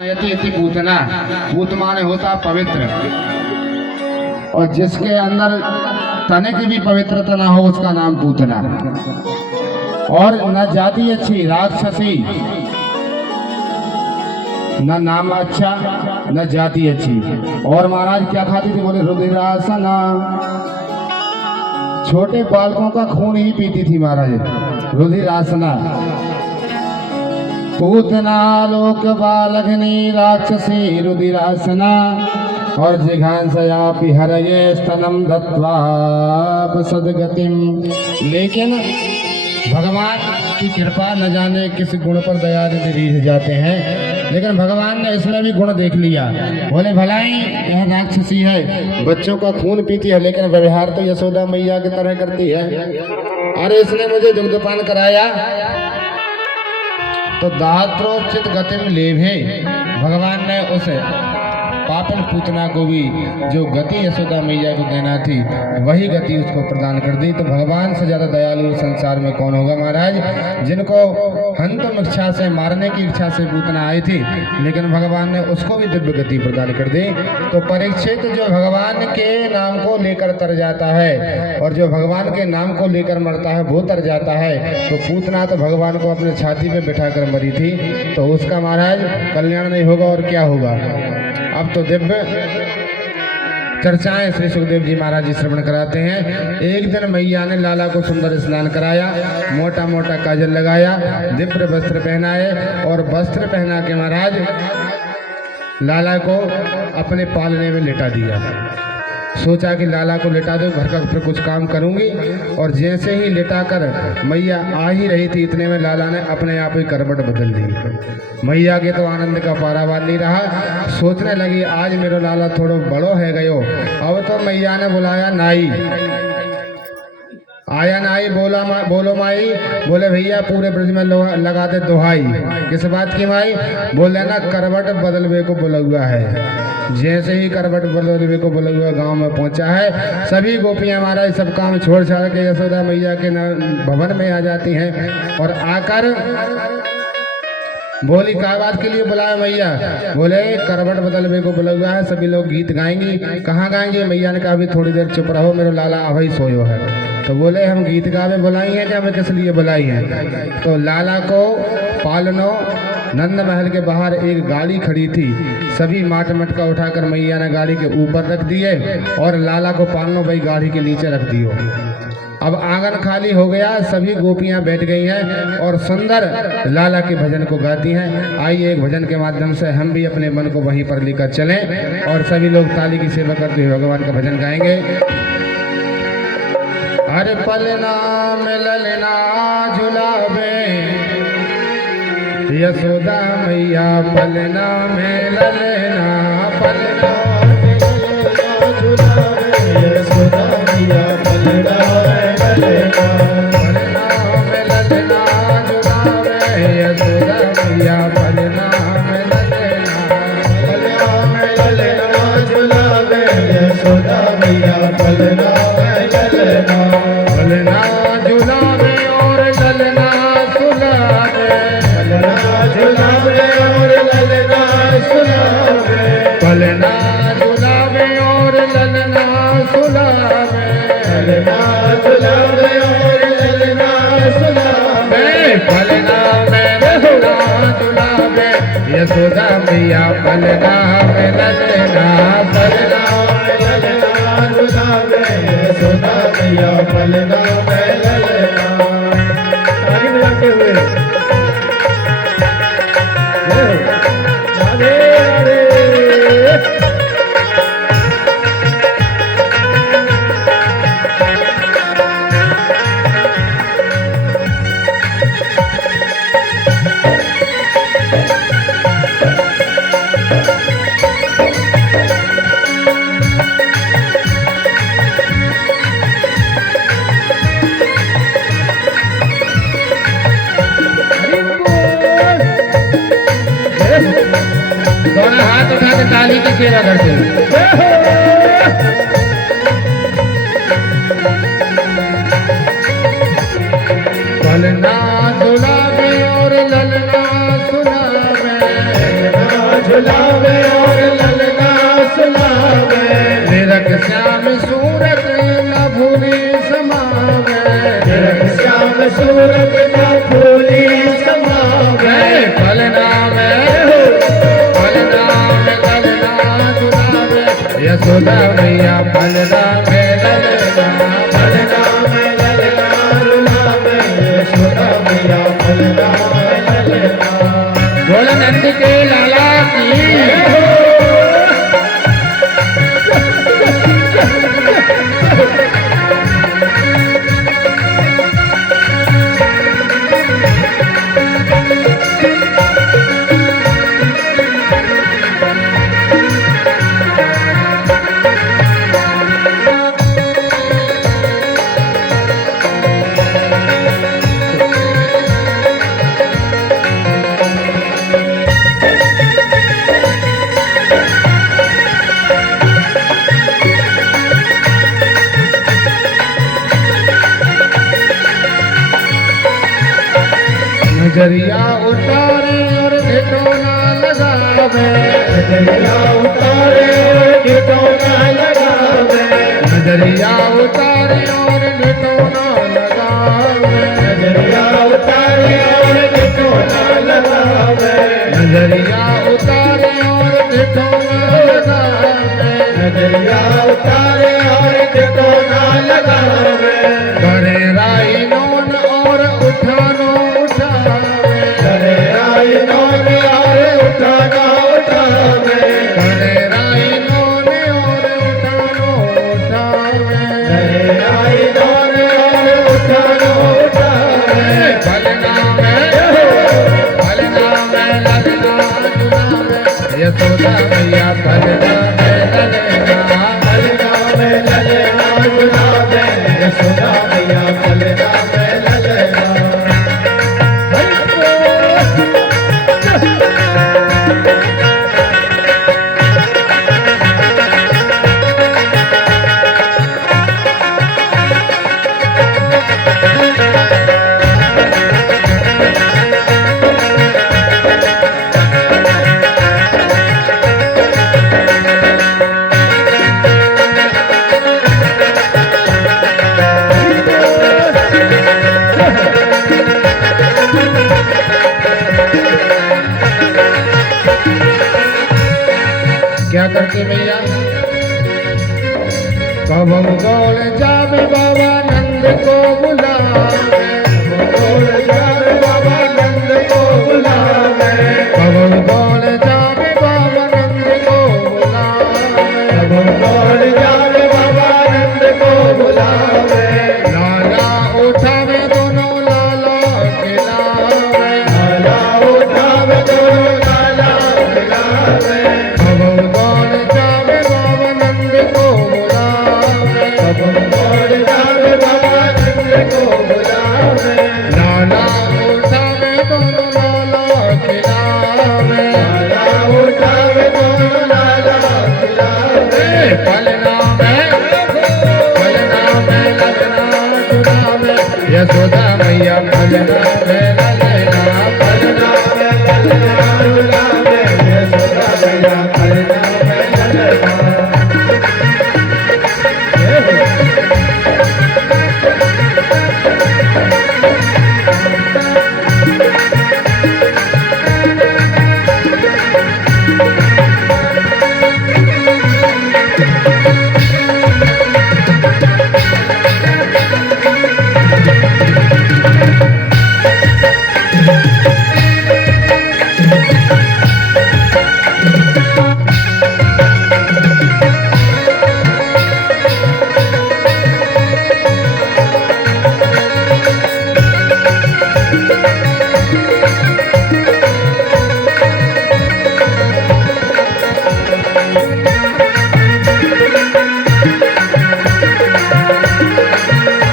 यति पूतना, पूत माने होता पवित्र, और जिसके अंदर तनिक भी पवित्रता ना हो उसका नाम पूतना। और न जाति अच्छी राक्षसी, न नाम अच्छा न जाति अच्छी। और महाराज क्या खाती थी? बोले रुधिरासना, छोटे बालकों का खून ही पीती थी महाराज, रुधिरासना। पूतना लोक बालघनी राक्षसी रुधिरासना, और जिघांसयापि हरये स्तनम दत्वा सदगतिम। लेकिन भगवान की कृपा न जाने किस गुण पर दया रिझ जाते हैं, लेकिन भगवान ने इसमें भी गुण देख लिया। बोले भलाई यह राक्षसी है, बच्चों का खून पीती है, लेकिन व्यवहार तो यशोदा मैया की तरह करती है। अरे इसने मुझे दुग्धपान कराया तो दात्रोचित गतिम लेभे। भगवान ने उस पापन पूतना को भी जो गति यशोदा मैया को देना थी वही गति उसको प्रदान कर दी। तो भगवान से ज्यादा दयालु संसार में कौन होगा महाराज? जिनको हंतम इच्छा से, मारने की इच्छा से पूतना आई थी, लेकिन भगवान ने उसको भी दिव्य गति प्रदान कर दी। तो परीक्षित जो भगवान के नाम को लेकर तर जाता है और जो भगवान के नाम को लेकर मरता है वो तर जाता है। तो पूतना तो भगवान को अपने छाती पे बिठा कर मरी थी, तो उसका महाराज कल्याण नहीं होगा और क्या होगा। अब तो दिव्य चर्चाएं श्री सुखदेव जी महाराज जी श्रवण कराते हैं। एक दिन मैया ने लाला को सुंदर स्नान कराया, मोटा मोटा काजल लगाया, दिव्य वस्त्र पहनाए, और वस्त्र पहना के महाराज लाला को अपने पालने में लिटा दिया। सोचा कि लाला को लिटा दो, घर का फिर कुछ काम करूंगी। और जैसे ही लिटा कर मैया आ ही रही थी, इतने में लाला ने अपने आप ही करवट बदल दी। मैया के तो आनंद का पारावार नहीं रहा, सोचने लगी आज मेरा लाला थोड़ा बड़ो है गयो। अब तो मैया ने बुलाया नाई, आया नाई, बोलो माई। बोले भैया पूरे ब्रज में लगा दे दोहाई। किस बात की माई? बोले ना करवट बदलवे को बोला हुआ है। जैसे ही करवट बदलवे को बोला हुआ गांव में पहुंचा है, सभी गोपियां महाराज सब काम छोड़ छाड़ के यशोदा मैया के भवन में आ जाती हैं। और आकर बोली क्या बात के लिए बुलाया मैया? बोले करवट बदलवे को बोला हुआ है, सभी लोग गीत गाएंगी। कहाँ गाएंगे? मैया ने कहा अभी थोड़ी देर चुप रहो, मेरा लाला अभी सोयो है। तो बोले हम गीत गावे बुलाई हैं क्या, हमें किस लिए बुलाई है? तो लाला को पालनो नंद महल के बाहर एक गाड़ी खड़ी थी, सभी माट मटका उठाकर मैया ने गाड़ी के ऊपर रख दिए और लाला को पालनो भाई गाड़ी के नीचे रख दियो। अब आंगन खाली हो गया, सभी गोपियां बैठ गई हैं और सुंदर लाला के भजन को गाती हैं। आइए एक भजन के माध्यम से हम भी अपने मन को वहीं पर लेकर चलें और सभी लोग ताली की सेवा करते हुए भगवान का भजन गाएंगे। हर पलना में ललना झुलावे यशोदा मैया, पलना में ललना, पलना में ललना झुलावे यशोदा मैया, पलना में ललना, पलना में ललना झुलावे यशोदा मैया, पलना में ललना, पलना में ललना झुलावे यशोदा मैया, पलना में ललना, पलना झुलावे और ललना सुलावे, पलना झुलावे और ललना सुलावे, पलना झुलावे और ललना सुलावे, पलना झुलावे और ललना सुलावे, पलना में ललना झुलावे यशोदा मैया, पलना में ललना, पलना में ललना झुलावे यशोदा मैया, पलना में ललना। आगे मिलाते हुए दोनों हाथ उठा के ताली की सेवा करते हैं। पलना दुलावे और ललना सुनावे, झुलावे और ललना सुलावे। निरख श्याम सूरत न भूली समावे। निरख श्याम सूरत न भूली समावे। पलना में झुलावे यशोदा मैया पलना में ललना। पलना में ललना झुलावे यशोदा मैया पलना में ललना। बोल नंद के लाला की। नजरिया उतारे और ठिठोना लगावे। नजरिया उतारे और ठिठोना लगावे। नजरिया उतारे और ठिठोना लगावे। नजरिया उतारे और ठिठोना लगावे। नजरिया उतारे और ठिठोना लगावे। नजरिया उतारे और ठिठोना लगावे। करे राई नोन और उठानो उठावे। करे राई नोन और उठाना उठावे। करे राई नोन और उठानो उठावे। करे राई नोन और उठाना उठावे। पलना में ललना झुलावे यशोदा मैया पलना में ललना। पलना में ललना झुलावे यशोदा मैया पलना में ललना। क्या करके मैया कब हम दौड़ जावे बाबा नंद को बुलावे। बोल जावे बाबा नंद को बुलावे। कब हम दौड़ जावे बाबा नंद को बुलावे। अब बोल जावे बाबा नंद को बुलावे। लाला उठावे दोनों लाला खिलावे। लाला उठावे दोनों लाला खिलावे। कब हम दौड़ जावे बाबा नंद को बुलावे। अब बोल जावे बाबा नंद को बुलावे। लाला उठावे दोनों लाला खिलावे। लाला उठावे दोनों लाला खिलावे। पलना में ललना झुलावे यशोदा मैया पलना में ललना। पलना में ललना झुलावे यशोदा मैया पलना में ललना। झुलावे यशोदा मैया पलना में ललना।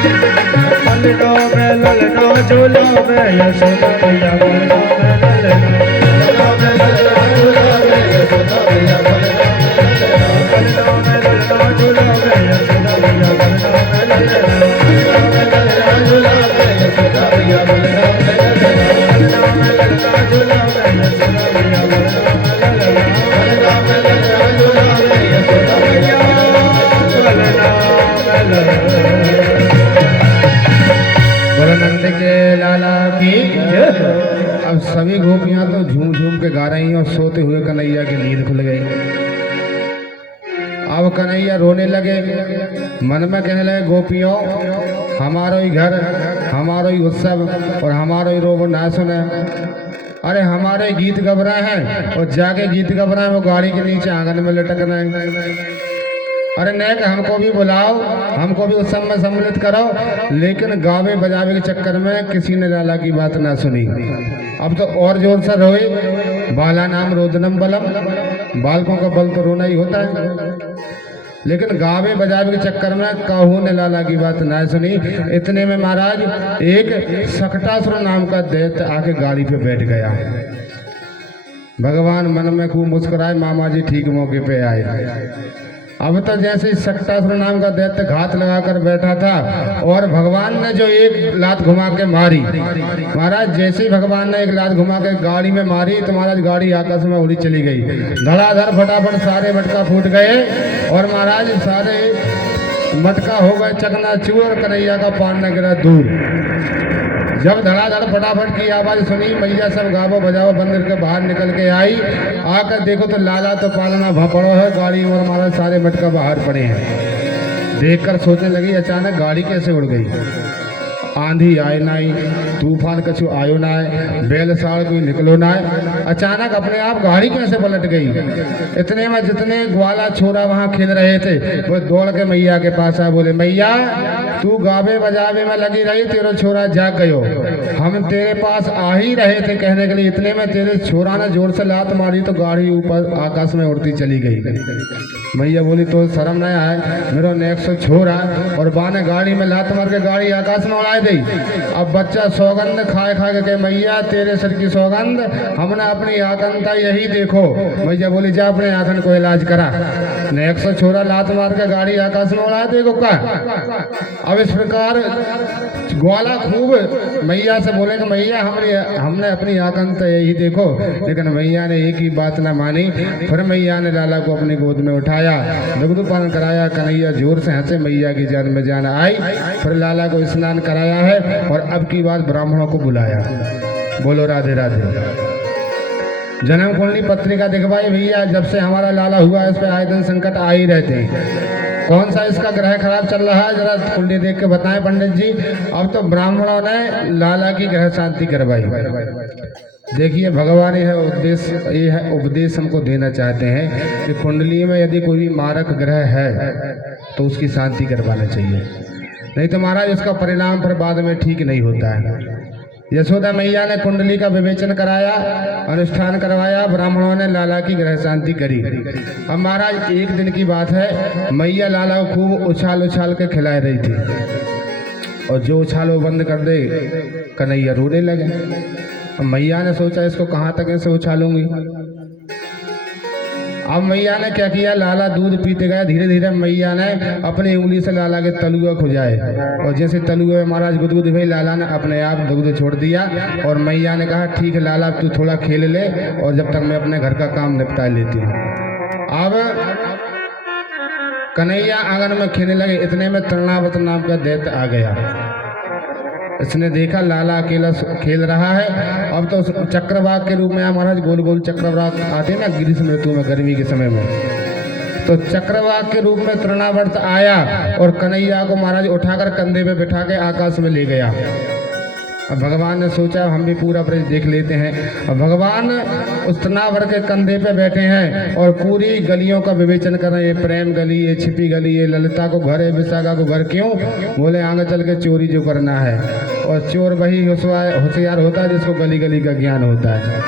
पलना में ललना झुलावे यशोदा मैया पलना में ललना। पलना में ललना झुलावे यशोदा मैया पलना में ललना। पलना में ललना झुलावे यशोदा मैया पलना में ललना। पलना में ललना झुलावे यशोदा मैया पलना में ललना। सभी गोपियां तो झूम झूम के गा रही हैं और सोते हुए कन्हैया की नींद खुल गई। अब कन्हैया रोने लगे, मन में कहने लगे गोपियों हमारो ही घर, हमारो ही उत्सव और हमारो ही रोब ना सुने। अरे हमारे गीत गब रहे हैं और जाके गीत गब रहे हैं वो गाड़ी के नीचे आंगन में लटक रहे हैं। अरे नेक हमको भी बुलाओ, हमको भी उत्सव में सम्मिलित करो, लेकिन गावे बजावे के चक्कर में किसी ने लाला की बात ना सुनी। अब तो और जोर से रोए, बाला नाम रोदनम बलम, बालकों का बल तो रोना ही होता है, लेकिन गावे बजावे के चक्कर में कहू ने लाला की बात ना सुनी। इतने में महाराज एक सकटासुर नाम का दैत्य आके गाड़ी पे बैठ गया। भगवान मन में खूब मुस्कुराए, मामा जी ठीक मौके पे आए। अब तो जैसे सकटासुर नाम का दैत्य घात लगाकर बैठा था और भगवान ने जो एक लात घुमा के मारी, महाराज जैसे ही भगवान ने एक लात घुमा के गाड़ी में मारी तो महाराज गाड़ी आकाश में उड़ी चली गई। धड़ाधड़ फटाफट सारे मटका फूट गए और महाराज सारे मटका हो गए चकनाचूर। कन्हैया का पान न गिरा दूर। जब धड़ाधड़ फटाफट की आवाज सुनी, मैया सब गावो बजावो मंदिर के बाहर निकल के आई। आकर देखो तो लाला तो पालना भपड़ो है, गाड़ी और हमारा सारे मटका बाहर पड़े हैं। देखकर सोचने लगी अचानक गाड़ी कैसे उड़ गई। आंधी आए ना ही, तूफान कछु आयो ना है, बैल साड़ कोई निकलो ना है, अचानक अपने आप गाड़ी कैसे पलट गई। इतने में जितने ग्वाला छोरा वहां खेल रहे थे वो दौड़ के मैया के पास आए, बोले मैया तू गावे बजावे में लगी रही, तेरा छोरा जाग गयो, हम तेरे पास आ ही रहे थे कहने के लिए। इतने में तेरे छोरा ने जोर से लात मारी तो गाड़ी ऊपर आकाश में उड़ती चली गई। मैया बोली तो शर्म नहीं आए, मेरा नेक सौ छोरा और बाने गाड़ी में लात मार के गाड़ी आकाश में उड़ा दी। अब बच्चा सौगंध खाए खा के कहे मैया तेरे सर की सौगंध, हमने अपनी आकंता यही देखो। मैया बोली जा अपने आंखन को इलाज करा। नेक सौ छोरा लात मार के गाड़ी आकाश में उड़ा देगो का। अब इस प्रकार ग्वाला खूब मैया से बोले कि मैया हमने अपनी आकंता यही देखो, लेकिन मैया ने एक ही बात ना मानी। फिर मैया ने लाला को अपनी गोद में उठाया, दुग्धपान कराया। कन्हैया जोर से हंसे, मैया की जान में जान आई। फिर लाला को स्नान कराया है और अब की बात ब्राह्मणों को बुलाया। बोलो राधे राधे। जन्म कुंडली पत्रिका दिखवाई भैया, जब से हमारा लाला हुआ इस पे आए दिन संकट आ ही रहते हैं। कौन सा इसका ग्रह खराब चल रहा है जरा कुंडली देख के बताएं पंडित जी। अब तो ब्राह्मणों ने लाला की ग्रह शांति करवाई। देखिए भगवान ये है उपदेश हमको देना चाहते हैं कि कुंडली में यदि कोई भी मारक ग्रह है तो उसकी शांति करवाना चाहिए, नहीं तो महाराज उसका परिणाम पर बाद में ठीक नहीं होता है। यशोदा मैया ने कुंडली का विवेचन कराया, अनुष्ठान करवाया, ब्राह्मणों ने लाला की ग्रह शांति करी। अब महाराज एक दिन की बात है, मैया लाला को खूब उछाल उछाल के खिला रही थी और जो उछाल वो बंद कर दे कन्हैया रोने लगे। अब मैया ने सोचा इसको कहाँ तक ऐसे उछालूंगी। अब मैया ने क्या किया, लाला दूध पीते गया, धीरे धीरे मैया ने अपनी उंगली से लाला के तलुआ खुजाए और जैसे तलुए में महाराज गुदगुद हुई, लाला ने अपने आप दूध छोड़ दिया और मैया ने कहा ठीक है लाला तू थोड़ा खेल ले और जब तक मैं अपने घर का काम निपटा लेती हूँ। अब कन्हैया आंगन में खेलने लगे। इतने में तृणावत नाम का दैत्य आ गया। इसने देखा लाला अकेला खेल रहा है। अब तो चक्रवाक के रूप में महाराज गोल गोल चक्रवाक आते हैं ना ग्रीष्म ऋतु में, गर्मी के समय में, तो चक्रवाक के रूप में तृणावर्त आया और कन्हैया को महाराज उठाकर कंधे पे बिठा के आकाश में ले गया। अब भगवान ने सोचा हम भी पूरा ब्रज देख लेते हैं। अब भगवान उस तृणावर के कंधे पे बैठे हैं और पूरी गलियों का विवेचन कर रहे हैं। प्रेम गली, ये छिपी गली, ये ललिता को घर है, विशाखा को घर। क्यों बोले आगे चल के चोरी जो करना है, और चोर वही होशियार होता है जिसको गली गली का ज्ञान होता है।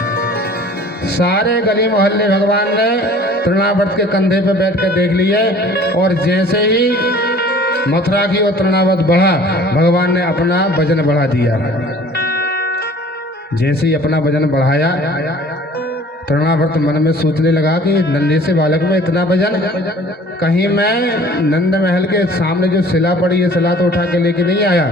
सारे गली मोहल्ले भगवान ने तृणावर्त के कंधे पे बैठ कर देख लिए और जैसे ही मथुरा की ओर तृणावर्त बढ़ा, भगवान ने अपना वजन बढ़ा दिया। जैसे ही अपना वजन बढ़ाया, तृणावर्त मन में सोचने लगा कि नन्हे से बालक में इतना वजन, कहीं मैं नंद महल के सामने जो शिला पड़ी है शिला तो उठा के लेके नहीं आया।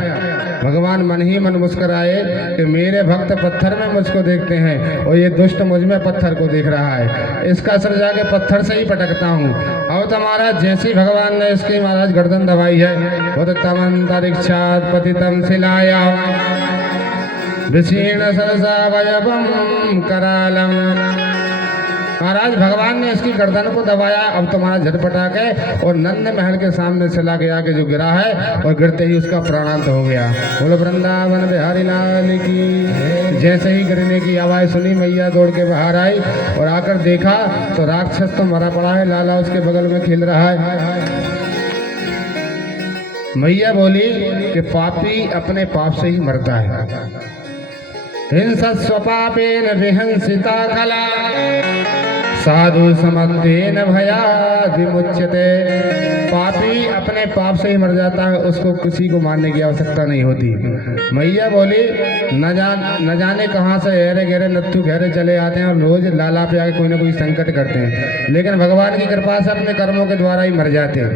भगवान मन ही मन मुस्कुराए कि मेरे भक्त पत्थर में मुझको देखते हैं और ये दुष्ट मुझ में पत्थर को देख रहा है, इसका सर जाके पत्थर से ही पटकता हूँ। अब तो महाराज जैसी भगवान ने इसकी महाराज गर्दन दबाई है, वो तो तमंतरिक्षात् पतितं शिलायां विशीर्ण सरसा वयवम करालम। महाराज भगवान ने इसकी गर्दन को दबाया। अब तो महाराज झटपटा के और नंद महल के सामने से लाके आके जो गिरा है और गिरते ही उसका प्राणांत हो गया। बोलो वृंदावन बिहारी लाल की। जैसे ही गिरने की आवाज सुनी मैया दौड़ के बाहर आई और आकर देखा तो राक्षस तो मरा पड़ा है, लाला उसके बगल में खेल रहा है। मैया बोली कि पापी अपने पाप से ही मरता है। हिंसा स्वपापेन विहंसिता कला साधु समत्तेन भयाद् विमुच्यते। पापी अपने पाप से ही मर जाता है, उसको किसी को मारने की आवश्यकता नहीं होती। मैया बोली न जाने कहाँ से गहरे गहरे नत्थु गहरे चले आते हैं और रोज लाला पे आके कोई ना कोई संकट करते हैं, लेकिन भगवान की कृपा से अपने कर्मों के द्वारा ही मर जाते हैं।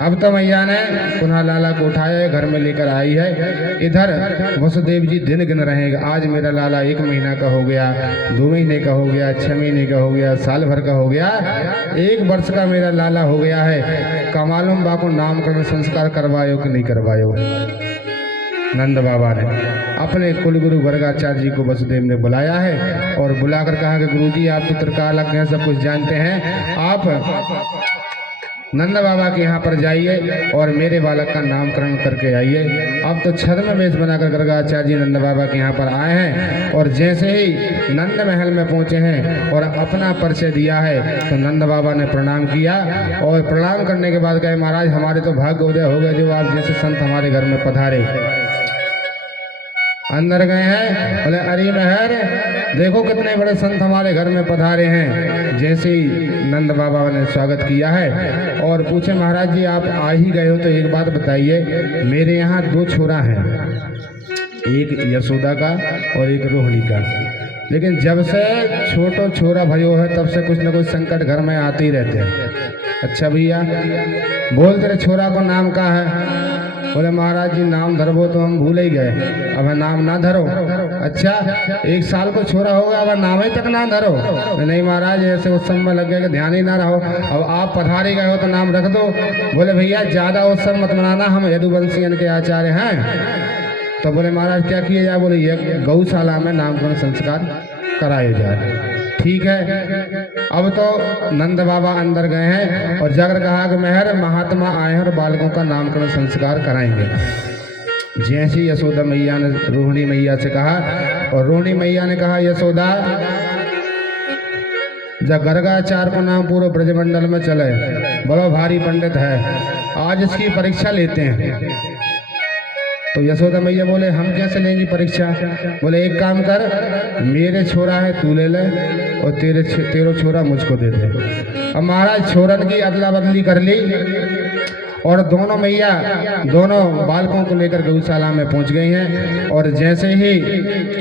अब तो मैया ने पुनः लाला को उठाया, घर में लेकर आई है। इधर वसुदेव जी दिन गिन रहे हैं। आज मेरा लाला 1 महीना का हो गया, 2 महीने का हो गया, 6 महीने का हो गया, साल भर का हो गया, 1 वर्ष का मेरा लाला हो गया है। कमालूम बाको नामकरण संस्कार करवायो कि नहीं करवायो। नंद बाबा ने अपने कुलगुरु गर्गाचार्य जी को वसुदेव ने बुलाया है और बुलाकर कहा कि गुरुजी आप तो त्रिकालज्ञ हैं, सब कुछ जानते हैं, आप नंद बाबा के यहाँ पर जाइए और मेरे बालक का नामकरण करके आइए। अब तो छद्म वेश बनाकर गर्गाचार्य जी नंद बाबा के यहाँ पर आए हैं और जैसे ही नंद महल में पहुँचे हैं और अपना परिचय दिया है तो नंद बाबा ने प्रणाम किया और प्रणाम करने के बाद कहे महाराज हमारे तो भाग्य उदय हो गए जो आप जैसे संत हमारे घर में पधारे। अंदर गए हैं, बोले अरे महर देखो कितने बड़े संत हमारे घर में पधारे हैं। जैसे ही नंद बाबा ने स्वागत किया है और पूछे महाराज जी आप आ ही गए हो तो एक बात बताइए, मेरे यहाँ 2 छोरा हैं, एक यशोदा का और एक रोहिणी का, लेकिन जब से छोटो छोरा भयो है तब से कुछ न कुछ संकट घर में आते ही रहते हैं। अच्छा भैया बोल तेरे छोरा को नाम का है? बोले महाराज जी नाम धरबो तो हम भूल ही गए, अब नाम ना धरो। अच्छा 1 साल को छोरा होगा अब नाम ही तक ना धरो? नहीं महाराज ऐसे उत्सव में लग गया कि ध्यान ही ना रहो, अब आप पधारे गए हो तो नाम रख दो। बोले भैया ज्यादा उत्सव मत मनाना, हम यदुवंशियन के आचार्य हैं। तो बोले महाराज क्या किए जाए? बोले ये गौशाला में नामकरण संस्कार कराए जाए। ठीक है। अब तो नंद बाबा अंदर गए हैं और जाकर कहा कि मेहर महात्मा आए हैं और बालकों का नामकरण संस्कार कराएंगे। जैसे यशोदा मैया ने रोहिणी मैया से कहा और रोहिणी मैया ने कहा यशोदा जब गर्गाचार्य को नाम पूरे ब्रजमंडल में चले, बड़ा भारी पंडित है, आज इसकी परीक्षा लेते हैं। तो यशोदा मैया बोले हम कैसे लेंगी परीक्षा? बोले एक काम कर, मेरे छोरा है तू ले ले और तेरो छोरा मुझको दे दे। अब महाराज छोरन की अदला बदली कर ली और दोनों मैया दोनों बालकों को लेकर गौशाला में पहुंच गई हैं। और जैसे ही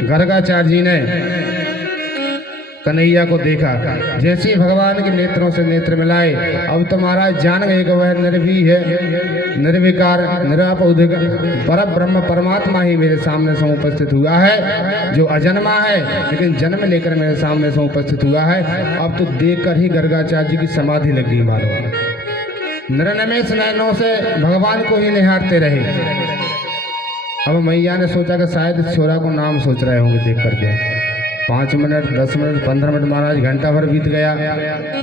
गर्गाचार्य जी ने कन्हैया को देखा, जैसे ही भगवान के नेत्रों से नेत्र मिलाए, अब तो महाराज जान गए कि वह निर्वी है, निर्विकार निरापौधिक पर ब्रह्म परमात्मा ही मेरे सामने से उपस्थित हुआ है, जो अजन्मा है लेकिन जन्म लेकर मेरे सामने से उपस्थित हुआ है। अब तो देखकर ही गर्गाचार्य जी की समाधि लग गई मानो। निरनमेश नयनों से भगवान को ही निहारते रहे। अब मैया ने सोचा कि शायद इस छोरा को नाम सोच रहे होंगे देख करके। 5 मिनट 10 मिनट 15 मिनट महाराज घंटा भर बीत गया।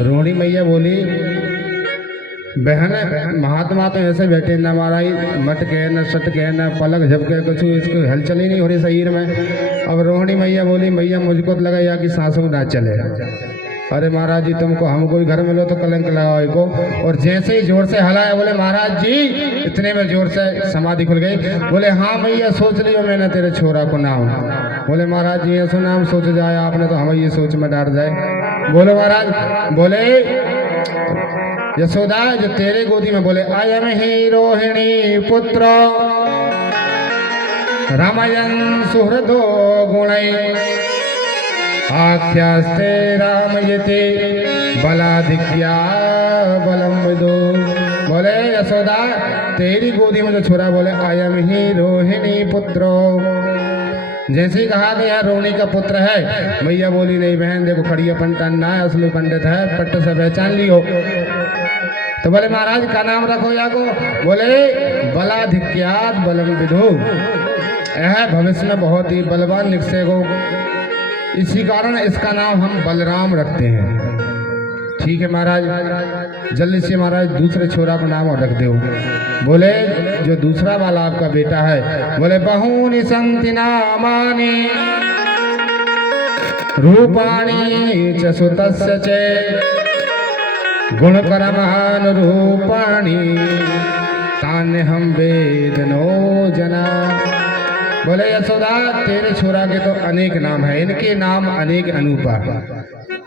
रोहिणी मैया बोली बहन महात्मा तो ऐसे बैठे न महाराज मटके न सटके न पलक झपके, कुछ इसको हलचल ही नहीं हो रही शरीर में। अब रोहिणी मैया बोली मैया मुझको तो लगा या कि सांसों ना चले। अरे महाराज जी तुमको हमको भी घर में लो तो कलंक लगाओ इको। और जैसे ही जोर से हलाया, बोले महाराज जी इतने में जोर से समाधि खुल गई। बोले हाँ भैया सोच लियो मैंने तेरे छोरा को नाम। बोले महाराज जी ऐसा नाम सोच जाए आपने तो हमें ये सोच में डाल जाए। बोले महाराज, बोले यशोदा जो तेरे गोदी में, बोले अयम ही रोहिणी पुत्र रामयन सुहृदो गुणै आख्यास्ते रामयते बलाधिक्या बलम विदो। बोले यशोदा तेरी गोदी में जो छोरा, बोले अयम ही रोहिणी पुत्र। जैसे ही कहा कि यार रोहिणी का पुत्र है, मैया बोली नहीं बहन देखो खड़िया पंडित ना है, असली पंडित है, पट्ट से पहचान लियो। तो बोले महाराज का नाम रखो या को? बोले बलाधिक्यात बलम विदो। यह भविष्य में बहुत ही बलवान निकसेगो, इसी कारण इसका नाम हम बलराम रखते हैं। ठीक है महाराज, जल्दी से महाराज दूसरे छोरा का नाम और रख दो। बोले जो दूसरा वाला आपका बेटा है, बोले बहूनि संति नामानि रूपाणि च सुतस्य च गुणकर्मानुरूपाणि तान्यहं वेदनो जना। बोले यशोदा तेरे छोरा के तो अनेक नाम है, इनके नाम अनेक अनूपा,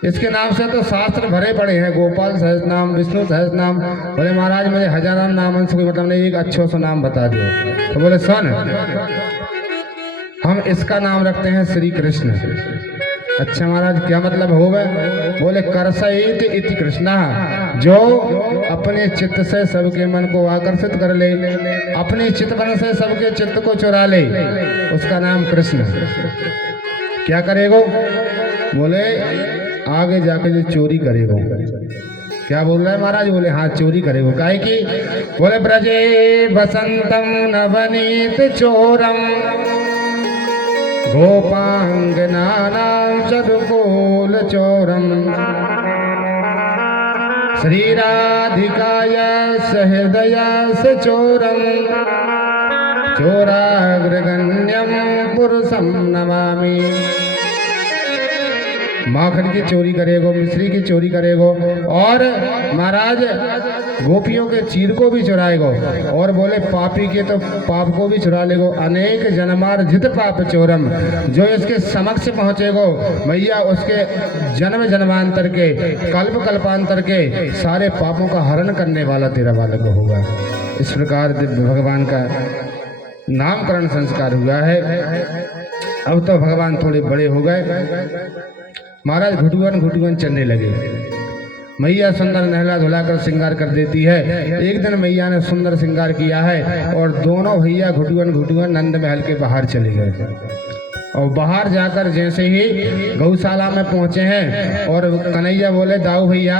इसके नाम से तो शास्त्र भरे पड़े हैं, गोपाल सहज नाम, विष्णु सहज नाम। बोले महाराज मुझे हजारों नाम से कोई मतलब नहीं, एक अच्छो सा नाम बता दो। तो बोले सुन, हम इसका नाम रखते हैं श्री कृष्ण। अच्छा महाराज क्या मतलब होगा? बोले करसहित इति कृष्णा, जो अपने चित्त से सबके मन को आकर्षित कर ले, अपने चित्तवन से सबके चित्त को चुरा ले, उसका नाम कृष्ण। क्या करेगो? बोले आगे जाके जो चोरी करेगो। क्या बोल रहा है महाराज? बोले हाँ चोरी करेगो। काहे की? बोले ब्रजे बसंतम नवनीत चोरम गोपांगनानां चरुकोल चोरम श्रीराधिकाय सहृदयस चोरम चोराग्रगण्यम पुरुषम नमामि। माखन की चोरी करेगो, मिश्री की चोरी करेगो, और महाराज गोपियों के चीर को भी चुराएगो, और बोले पापी के तो पाप को भी चुरा लेगो। अनेक जन्मार्जित पाप चोरम, जो इसके समक्ष पहुँचेगो भैया उसके जन्म जन्मांतर के, कल्प कल्पांतर के सारे पापों का हरण करने वाला तेरा बालक होगा। इस प्रकार भगवान का नामकरण संस्कार हुआ है। अब तो भगवान थोड़े बड़े हो गए, महाराज घुटुगन घुटुगन चलने लगे। मैया सुंदर नहला धुलाकर श्रृंगार कर देती है। एक दिन मैया ने सुंदर श्रृंगार किया है और दोनों भैया घुटुगन घुटुगन नंद महल के बाहर चले गए। और बाहर जाकर जैसे ही गौशाला में पहुंचे हैं और कन्हैया बोले दाऊ भैया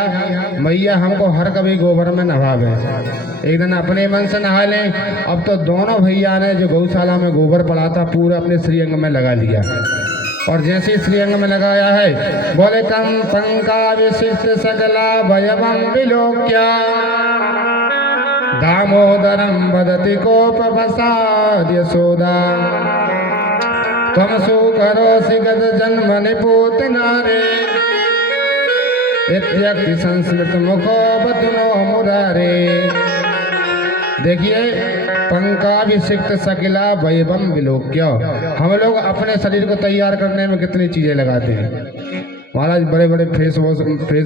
मैया हमको हर कभी गोबर में नहावे, एक दिन अपने मन से नहा लें। अब तो दोनों भैया ने जो गौशाला में गोबर पड़ा था पूरा अपने श्रीअंग में लगा लिया, और जैसे ही श्रीअंग में लगाया है बोले कम पंका विशिष्ट सकला भयवम विलोक्य दामोदरम वदति कोपवसाद यशोदा त्वं सुकरोसि गत जन्म निपूत नारे इत्यक्ति संस्मृत मुखो बतनो मुरारे। देखिए पंकाभिषिक्त सकिला वैभव विलोक्य, हम लोग अपने शरीर को तैयार करने में कितनी चीजें लगाते हैं महाराज। बड़े बड़े फेस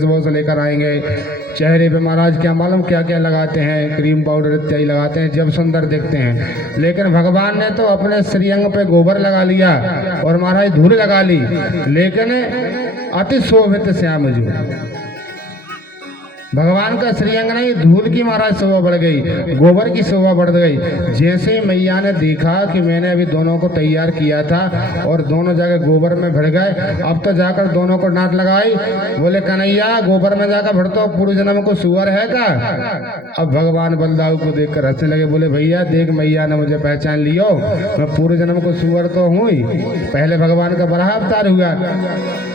वॉश लेकर आएंगे, चेहरे पे महाराज क्या मालूम क्या क्या लगाते हैं, क्रीम पाउडर इत्यादि लगाते हैं, जब सुंदर देखते हैं। लेकिन भगवान ने तो अपने श्रीअंग पे गोबर लगा लिया और महाराज धूल लगा ली, लेकिन अति शोभित श्याम जो भगवान का श्रीअंग नहीं, धूल की महाराज शोभा बढ़ गई, गोबर की शोभा बढ़ गई। जैसे ही मैया ने देखा कि मैंने अभी दोनों को तैयार किया था और दोनों जाकर गोबर में भिड़ गए, अब तो जाकर दोनों को डांट लगाई। बोले कन्हैया गोबर में जाकर भिड़तो पूर्व जन्म को सुअर है का? अब भगवान बलदाऊ को देखकर हंसने लगे। बोले भैया देख मैया ने मुझे पहचान लियो, मैं पूर्व जन्म को सुअर तो हूँ ही, पहले भगवान का बड़ा अवतार हुआ।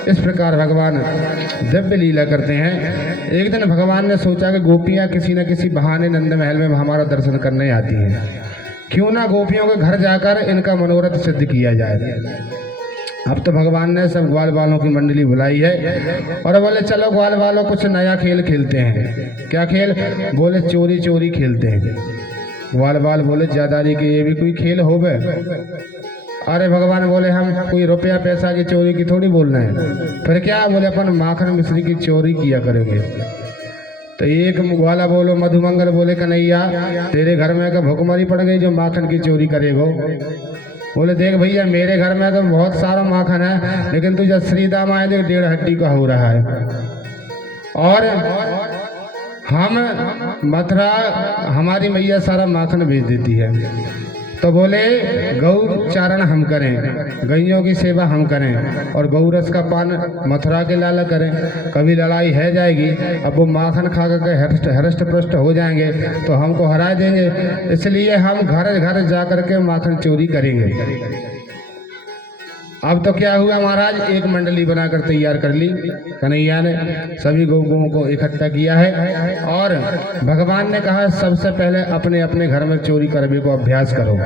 इस प्रकार भगवान दिव्य लीला करते हैं। एक दिन भगवान ने सोचा कि गोपियां किसी न किसी बहाने नंद महल में हमारा दर्शन करने आती हैं, क्यों ना गोपियों के घर जाकर इनका मनोरथ सिद्ध किया जाए। अब तो भगवान ने सब ग्वाल वालों की मंडली बुलाई है और बोले चलो ग्वाल वालों कुछ नया खेल खेलते हैं। क्या खेल? बोले चोरी चोरी खेलते हैं। ग्वाल वाल बोले ज्यादारी के ये भी कोई खेल हो गए? अरे भगवान बोले हम कोई रुपया पैसा की चोरी की थोड़ी बोल रहे हैं। फिर क्या? बोले अपन माखन मिश्री की चोरी किया करेंगे। तो एक ग्वाला बोलो मधुमंगल बोले कन्हैया तेरे घर में का भुखमरी पड़ गई जो माखन की चोरी करेगो। बोले देख भैया मेरे घर में तो बहुत सारा माखन है, लेकिन तू जब श्रीदाम आए देख 1.5 हड्डी का हो रहा है, और हम मथुरा हमारी मैया सारा माखन भेज देती है। तो बोले गौ चारण हम करें, गैयों की सेवा हम करें और गौ रस का पान मथुरा के लाला करें। कभी लड़ाई है जाएगी, अब वो माखन खा कर हृष्ट पुष्ट हो जाएंगे तो हमको हरा देंगे, इसलिए हम घर घर जा कर के माखन चोरी करेंगे। अब तो क्या हुआ महाराज, एक मंडली बनाकर तैयार कर ली कन्हैया ने, सभी गौओं को इकट्ठा किया है और भगवान ने कहा सबसे पहले अपने अपने घर में चोरी करने को अभ्यास करो।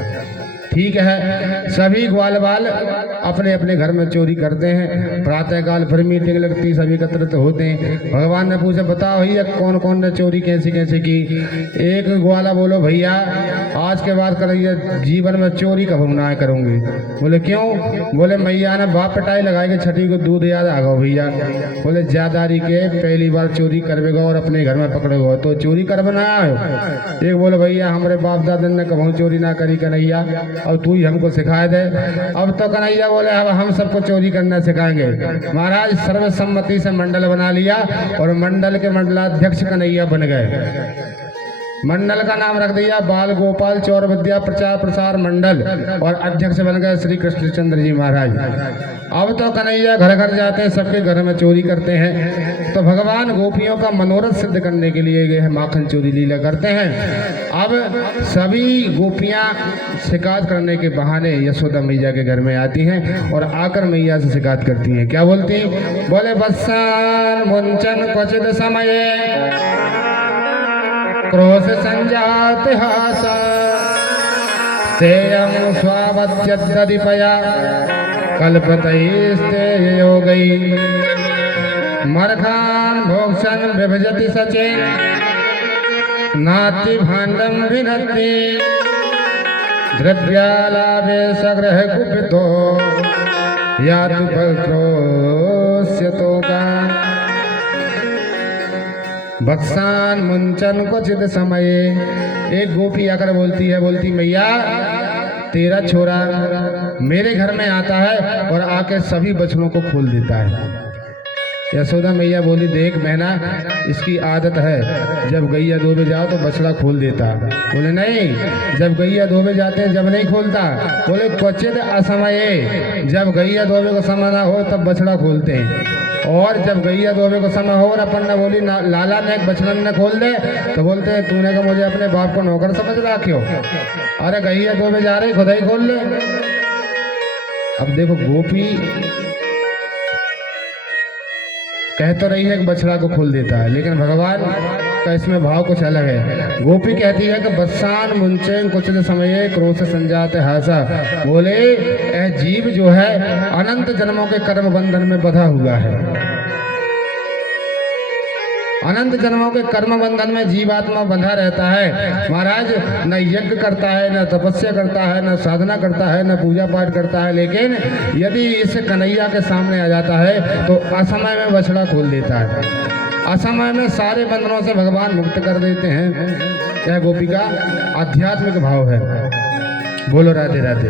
ठीक है, सभी ग्वाल बाल अपने अपने घर में चोरी करते हैं। प्रातःकाल फिर मीटिंग लगती, सभी एकत्रित होते हैं। भगवान ने पूछा बताओ भैया कौन कौन ने चोरी कैसी कैसी की। एक ग्वाला बोलो भैया आज के बाद कन्हैया जीवन में चोरी कब ना करूंगी। बोले क्यों? बोले मैया ने बाप पिटाई लगाएगी छठी को दूध याद आ गो भैया। बोले ज्यादारी के पहली बार चोरी करवेगा और अपने घर में पकड़ेगा तो चोरी कर बनाया। एक बोले भैया हमारे बाप दादा ने कभी चोरी ना करी कन्हैया, अब तू ही हमको सिखा दे। अब तो कन्हैया बोले अब हम सबको चोरी करना सिखाएंगे। महाराज सर्वसम्मति से मंडल बना लिया और मंडल के मंडलाध्यक्ष कन्हैया बन गए। मंडल का नाम रख दिया बाल गोपाल चौर विद्या प्रचार प्रसार मंडल और अध्यक्ष बन गए श्री कृष्णचंद्र जी महाराज। अब तो कन्हैया घर घर जाते हैं, सबके घर में चोरी करते हैं। तो भगवान गोपियों का मनोरथ सिद्ध करने के लिए गए माखन चोरी लीला करते हैं। अब सभी गोपियां शिकायत करने के बहाने यशोदा मैया के घर में आती हैं और आकर मैया से शिकायत करती हैं। क्या बोलती? बोले वत्सान मुंचन क्वचित समय क्रोध संजात हास तेयं स्वावत्यदधिपया कल्पतैस्ते योगै मर्खान् भोक्षन् विभजति सचेन नाति भाण्डं विनत्ति द्रव्यालाभे सग्रह कुपितो यातु फलप्रोस्यतो का भक्सान मुंचन क्वचित समय। एक गोपी आकर बोलती है, बोलती मैया तेरा छोरा मेरे घर में आता है और आके सभी बछड़ों को खोल देता है। यशोदा मैया बोली देख बहना इसकी आदत है, जब गैया धोबे जाओ तो बछड़ा खोल देता। बोले नहीं, जब गैया धोबे जाते हैं जब नहीं खोलता। बोले क्वचित असमये, जब गैया धोबे को समय ना हो तब बछड़ा खोलते हैं और जब गैया धोबे को समय हो और अपन ने बोली लाला ने बछड़न ने खोल दे तो बोलते हैं तूने का मुझे अपने बाप को नौकर समझ रहा क्यों? अरे गैया धोबे जा रही खुदा ही खोल ले। अब देखो गोपी कह तो रही है कि बछड़ा को खोल देता है, लेकिन भगवान का इसमें भाव कुछ अलग है। गोपी कहती है कि बस्सान मुंचे कुछ समय क्रोध से संजात हासा। बोले यह जीव जो है अनंत जन्मों के कर्म बंधन में बंधा हुआ है। अनंत जन्मों के कर्म बंधन में जीवात्मा बंधा रहता है। महाराज न यज्ञ करता है, न तपस्या करता है, न साधना करता है, न पूजा पाठ करता है, लेकिन यदि इस कन्हैया के सामने आ जाता है तो असमय में बछड़ा खोल देता है। असमय में सारे बंधनों से भगवान मुक्त कर देते हैं। यह गोपी का आध्यात्मिक भाव है। बोलो राधे राधे।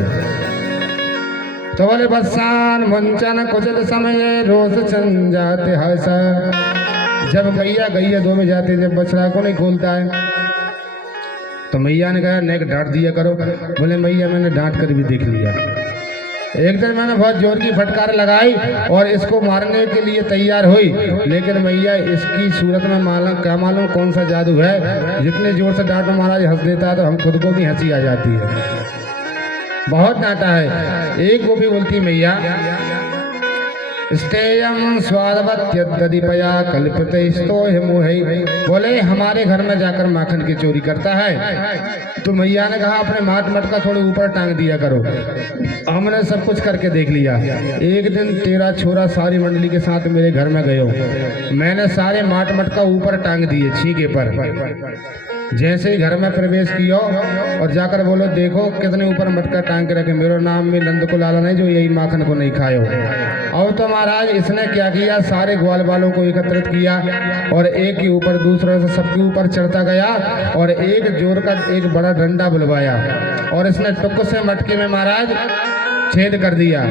तो बोले बस्सान मुंचन कुचित समय रोज संजाते हसा। जब मैया गैया दो में जाते जब बछड़ा को नहीं खोलता है तो मैया ने कहा नेक डांट दिया करो। बोले मैया मैंने डांट कर भी देख लिया। एक दिन मैंने बहुत जोर की फटकार लगाई और इसको मारने के लिए तैयार हुई, लेकिन मैया इसकी सूरत में मालूम कौन सा जादू है, जितने जोर से डांटो महाराज हंस देता है तो हम खुद को भी हंसी आ जाती है। बहुत डांटा है। एक गोपी बोलती मैया स्तेयम स्वादवत्यदधिपया कल्पते मोहि। बोले हमारे घर में जाकर माखन की चोरी करता है। तो मैया ने कहा अपने माट मटका थोड़े ऊपर टांग दिया करो। हमने सब कुछ करके देख लिया। एक दिन तेरा छोरा सारी मंडली के साथ मेरे घर में गयो, मैंने सारे माट मटका ऊपर टांग दिए छीके पर। जैसे ही घर में प्रवेश किया और जाकर बोलो देखो कितने ऊपर मटका टांग के रखे, मेरा नाम भी नंद को लाला नहीं जो यही माखन को नहीं खायो। और तो महाराज इसने क्या किया, सारे ग्वाल बालों को एकत्रित किया और एक के ऊपर दूसरे से सबके ऊपर चढ़ता गया और एक जोर का एक बड़ा डंडा बुलवाया और इसने टुक से मटके में महाराज छेद कर दिया।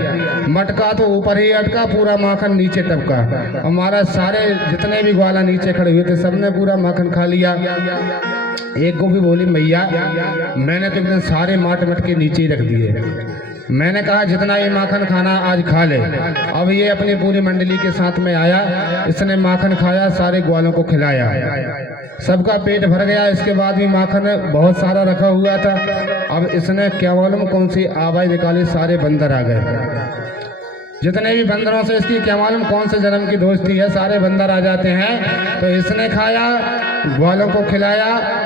मटका तो ऊपर ही अटका, पूरा माखन नीचे टपका। हमारा सारे जितने भी ग्वाला नीचे खड़े हुए थे सबने पूरा माखन खा लिया। एक गोपी बोली, मैया मैंने तो एकदम सारे माट मटके नीचे ही रख दिए। मैंने कहा जितना ये माखन खाना आज खा ले। अब ये अपनी पूरी मंडली के साथ में आया, इसने माखन खाया, सारे ग्वालों को खिलाया, सबका पेट भर गया। इसके बाद भी माखन बहुत सारा रखा हुआ था। अब इसने क्या मालूम कौन सी आवाज़ निकाली, सारे बंदर आ गए। जितने भी बंदरों से इसकी क्या मालूम कौन से जन्म की दोस्ती है, सारे बंदर आ जाते हैं। तो इसने खाया, ग्वालों को खिलाया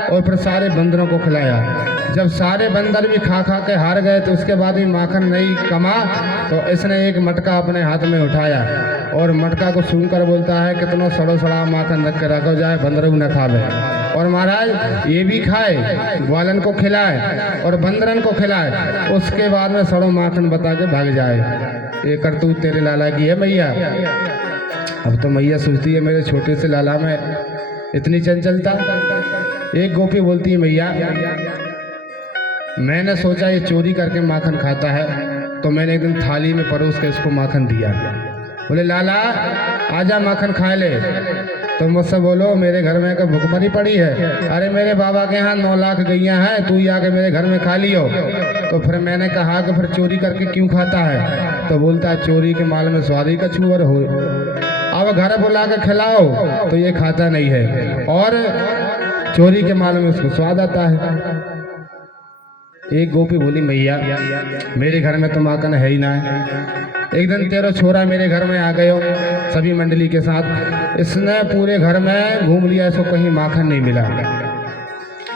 और फिर सारे बंदरों को खिलाया। जब सारे बंदर भी खा खा के हार गए तो उसके बाद भी माखन नहीं कमा, तो इसने एक मटका अपने हाथ में उठाया और मटका को सूंघ कर बोलता है, कितना सड़ो सड़ा माखन रख के रखो जाए, बंदरों न खावे। और महाराज ये भी खाए, ग्वालन को खिलाए और बंदरन को खिलाए, उसके बाद में सड़ो माखन बता के भाग जाए। ये करतूत तेरे लाला की है मैया। अब तो मैया सोचती है मेरे छोटे से लाला में इतनी चंचलता। एक गोपी बोलती है, मैया मैंने सोचा ये चोरी करके माखन खाता है, तो मैंने एक दिन थाली में परोस के इसको माखन दिया। बोले लाला आजा माखन खा ले। तो मुझसे बोलो मेरे घर में का भुखमरी पड़ी है, अरे मेरे बाबा के यहाँ 9 लाख गैया हैं, तू ही आके मेरे घर में खा लियो। तो फिर मैंने कहा कि फिर चोरी करके क्यों खाता है? तो बोलता है चोरी के माल में स्वाद ही कछू और हो। अब घर बुला के खिलाओ तो ये खाता नहीं है, और चोरी के माल में उसको स्वाद आता है। एक गोपी बोली, मैया मेरे घर में तो माखन है ही ना। एक दिन तेरा छोरा मेरे घर में आ गयो सभी मंडली के साथ, इसने पूरे घर में घूम लिया, इसको कहीं माखन नहीं मिला।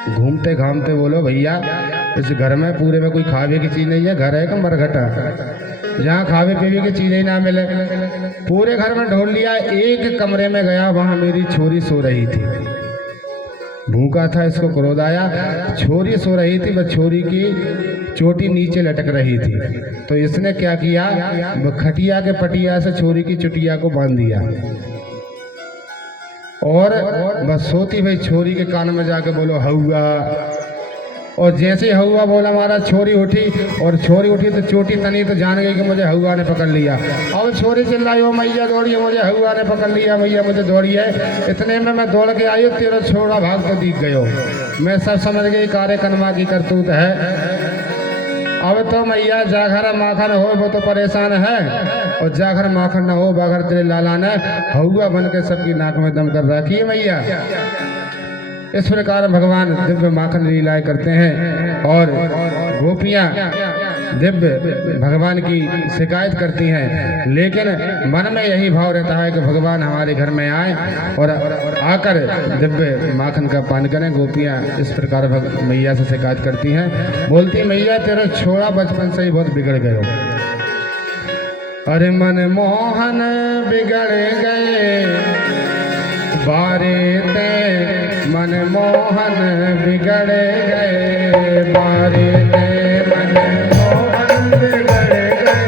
घूमते घामते बोलो, भैया इस घर में पूरे में कोई खावे की चीज़ नहीं है, घर है कि मरघटा, जहाँ खावे पीवे की चीज़ें ना मिले। पूरे घर में ढूंढ लिया, एक कमरे में गया, वहाँ मेरी छोरी सो रही थी। भूखा था, इसको क्रोध आया, छोरी सो रही थी, वह छोरी की चोटी नीचे लटक रही थी। तो इसने क्या किया, खटिया के पटिया से छोरी की चुटिया को बांध दिया और बस सोती भाई छोरी के कान में जाके बोलो हौआ। और जैसे ही हौआ बोला हमारा छोरी उठी, और छोरी उठी तो चोटी तनी तो जान गई कि मुझे हौआ ने पकड़ लिया। और छोरी चिल्लाई, ओ मैया दौड़ी है, मुझे हौआ ने पकड़ लिया, मैया मुझे दौड़ी है। इतने में मैं दौड़ के आई, तेरा छोरा भाग तो दिख गयो। मैं सब समझ गई कार्य कनमा की करतूत है। अब तो मैया जागर माखन हो वो तो परेशान है, और जागर माखन न हो बागर तेरे लाला ने हौआ बन के सबकी नाक में दम कर रखी है मैया। इस प्रकार भगवान दिव्य माखन लीलाएं करते हैं, और गोपियां दिव्य भगवान की शिकायत करती हैं, लेकिन मन में यही भाव रहता है कि भगवान हमारे घर में आए और आकर दिव्य माखन का पान करें। गोपियां इस प्रकार मैया से शिकायत करती हैं, बोलती मैया तेरा छोरा बचपन से ही बहुत बिगड़ गए। अरे मन मोहन बिगड़ गए बारे ते, मन मोहन बिगड़ गए बारे ते, मन मोहन बिगड़ गए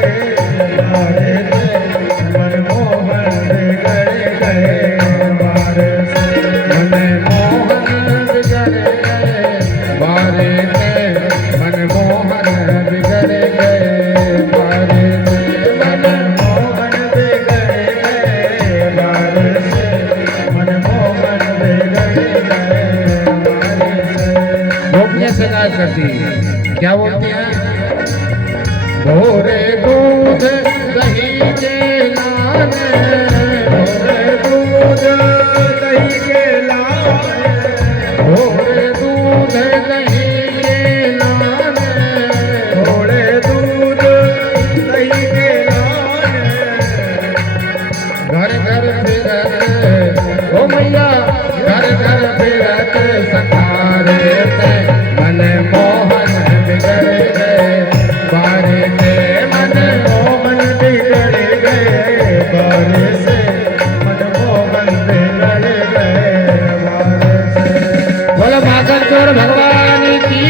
बारे ते, मन मोहन बिगड़ गए बारे से, मन मोहन बिगड़ गए बारे ते, मन मोहन बिगड़ गए बारे ते, मन मोहन बिगड़ गए बारे से, मन मोहन बिगड़ गए बारे से। गोपियां शिकायत करती हैं, क्या बोलती हैं, भोरे दूध दही के लाने, भोरे दूध दही के लाने, भोरे दूध दही के लाने, भोरे दूध दही के लाने, घर घर फिरत ओ मैया, घर घर फिरत सखारे ते, मन मोहन बिगड़ गए बारे ते, मन मोहन बिगड़ गए बारे से, मन मोहन बिगड़ गए बारे से। बोलो माखन चोर भगवान की।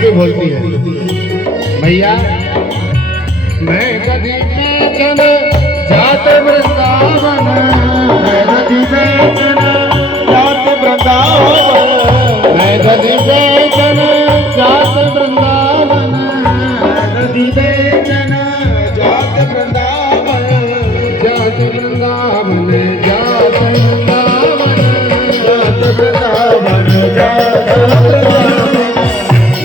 के बोलती है मैया मैं कभी बेचन जात वृंदावन, मैं नदी बेचन जात वृंदावन, मैं कभी बेचन जात वृंदावन, नदी बेचन जात वृंदावन, जात वृंदावन, जात वृंदावन, जात वृंदावन, जात वृंदावन,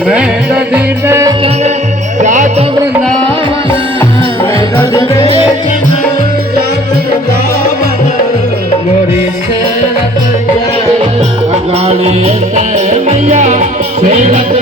मैं कभी बेचन जात वृंदावन, मैं नदी बेचन जात वृंदावन, मोरी सेरत जाए अगाड़ी से मैया सेरत